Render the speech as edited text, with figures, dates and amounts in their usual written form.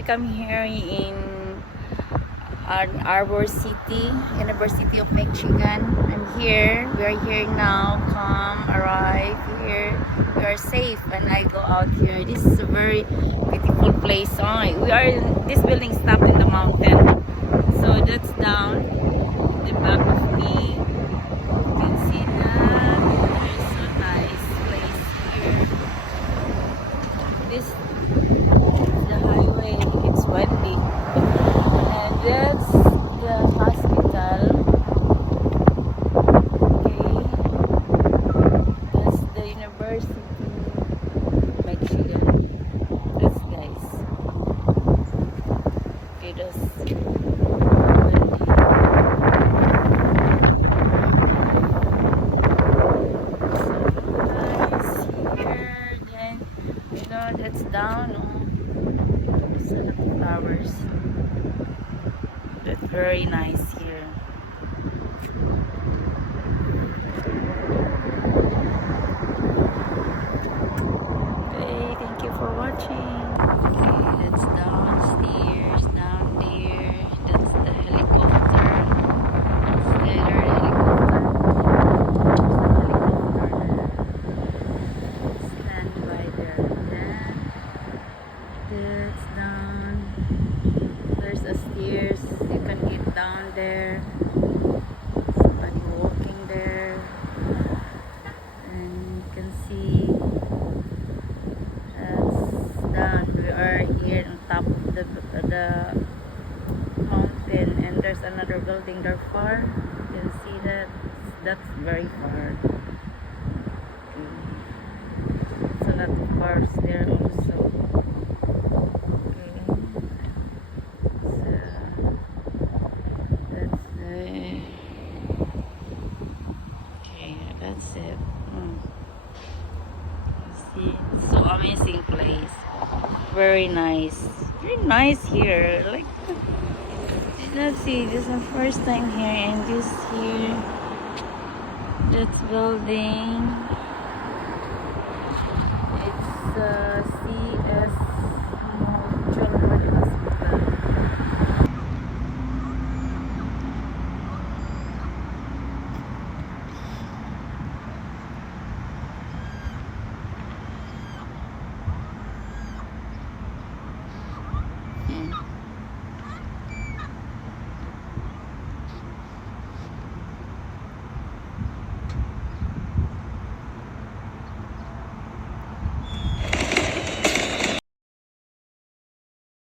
welcome here in Ann Arbor City, University of Michigan. I'm here. We are here now. Come, arrive here. We are safe when I go out here. This is a very beautiful place. Oh, we are in this building stopped in the mountain. So that's down in the back of me. You can see that. There's a nice place here. This the highway, it's windy, and that's the hospital. Okay, that's the University of Michigan. This guys, okay, that's windy. Nice here. Then that's down. Flowers. That's very nice here. Okay, thank you for watching. Okay, that's downstairs, down there. That's the helicopter. Stellar helicopter. Stand by there. That's down. There's a stairs. You can get down there. Somebody walking there. And you can see that's done. We are here on top of the mountain, and there's another building there far. You can see that. That's very far. Okay. It's a lot of cars there also. That's it. See, so amazing place. Very nice. Very nice here. Like, let's see. This is my first time here, and this here, that's building. It's